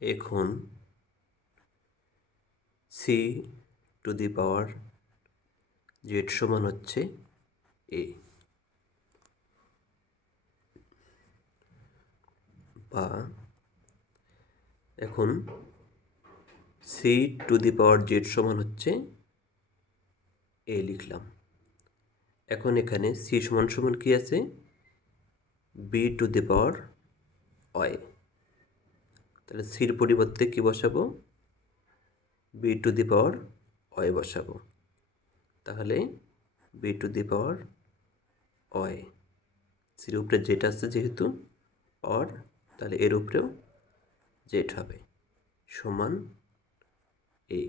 এখন C to the power Z সমান হচ্ছে এ, বা এখন C to the power Z সমান হচ্ছে এ লিখলাম। এখন এখানে সি সমান সমান কি আছে? B to the power Y. তাহলে সির পরিবর্তে কি বসাবো? B to the power Y বসাবো। তাহলে B to the power Y, সির উপরে জেড আছে যেহেতু পাওয়ার, তাহলে এর উপরেও জেড হবে, সমান এ।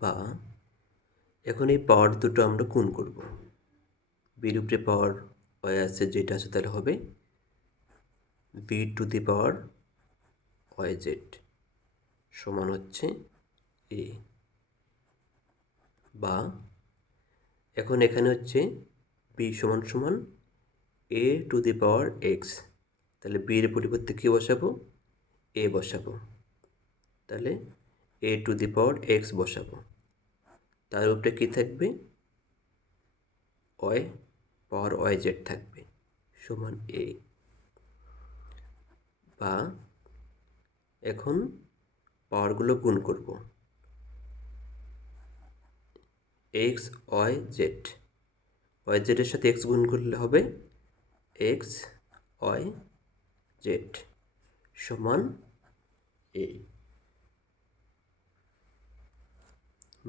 বা এখন এই পাওয়ার দুটো আমরা গুণ করব। বির উপরে পাওয়ার ওয়াই আছে, জেড আছে, তাহলে হবে B to the power Y Z সমান হচ্ছে এ। বা এখন এখানে হচ্ছে বি সমান সমান এ টু দি পাওয়ার এক্স, তাহলে বি এর পরিবর্তে কী বসাবো? এ বসাবো। তাহলে এ টু দি পাওয়ার এক্স বসাবো, তার উপরে কী থাকবে? ওয়াই পাওয়ার ওয়াই জেড থাকবে, সমান এ। বা এখন পাওয়ারগুলো গুণ করব। এক্স ওয়াই জেড, ওয়াই জেডের সাথে এক্স গুণ করলে হবে এক্স ওয়াই জেড সমান এ।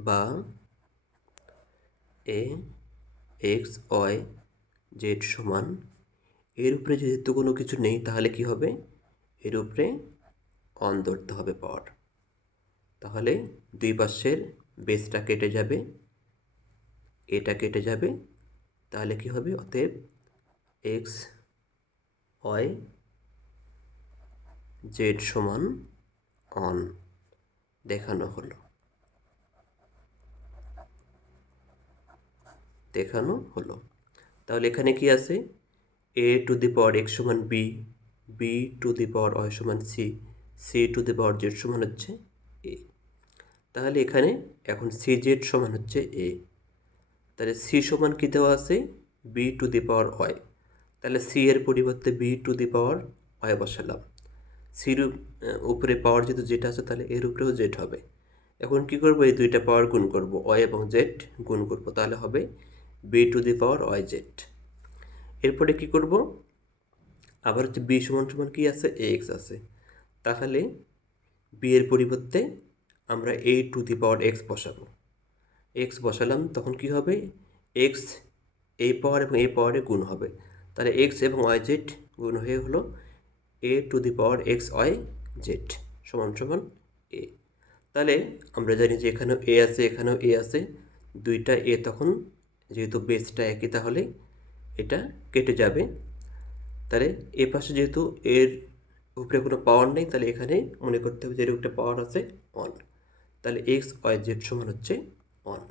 বা এ এক্স ওয়াই জেড সমান, এর উপরে যেহেতু কোনো কিছু নেই তাহলে কি হবে? এর উপরে অন ধরতে হবে পাওয়ার। তাহলে দুই পাশের বেসটা কেটে যাবে, এটা কেটে যাবে, তাহলে কি হবে? অতএব এক্স ওয়াই জেড সমান অন দেখানো হলো। তাহলে এখানে কি আছে? A to the power X সমান B, B to the power Y সমান C, C to the power Z সমান হচ্ছে এ। তাহলে এখানে এখন সি জেড সমান হচ্ছে এ। তাহলে সি সমান কী দেওয়া আছে? B to the power Y. তাহলে সি এর পরিবর্তে B to the power Y বসালাম। সির উপরে পাওয়ার যেহেতু জেড আছে, তাহলে এর উপরেও জেড হবে। এখন কি করব? এই দুইটা পাওয়ার গুণ করব, ওয়াই এবং জেড গুণ করব, তাহলে হবে B to the power Y Z. এরপরে কি করব? আবার হচ্ছে বি সমান সমান কি আছে? এ এক্স আছে। তাহলে বি এর পরিবর্তে আমরা এ টু দি পাওয়ার এক্স বসাবো। এক্স বসালাম, তখন কি হবে? এক্স এই পাওয়ার এবং এই পাওয়ারে গুণ হবে, তাহলে এক্স এবং ওয়াই জেড গুণ হয়ে হলো A to the power X Y Z সমান সমান এ। তাহলে আমরা জানি যে এখানেও এ আছে, এখানেও এ আছে, দুইটা এ তখন যেহেতু বেসটা একই, তাহলে এটা কেটে যাবে। তাহলে এ পাশে যেহেতু এর উপরে কোনো পাওয়ার নেই, তাহলে এখানে মনে করতে হবে যে এর উপরে পাওয়ার আছে অন, তাহলে এক্স ওয়াই জেড সমান হচ্ছে অন।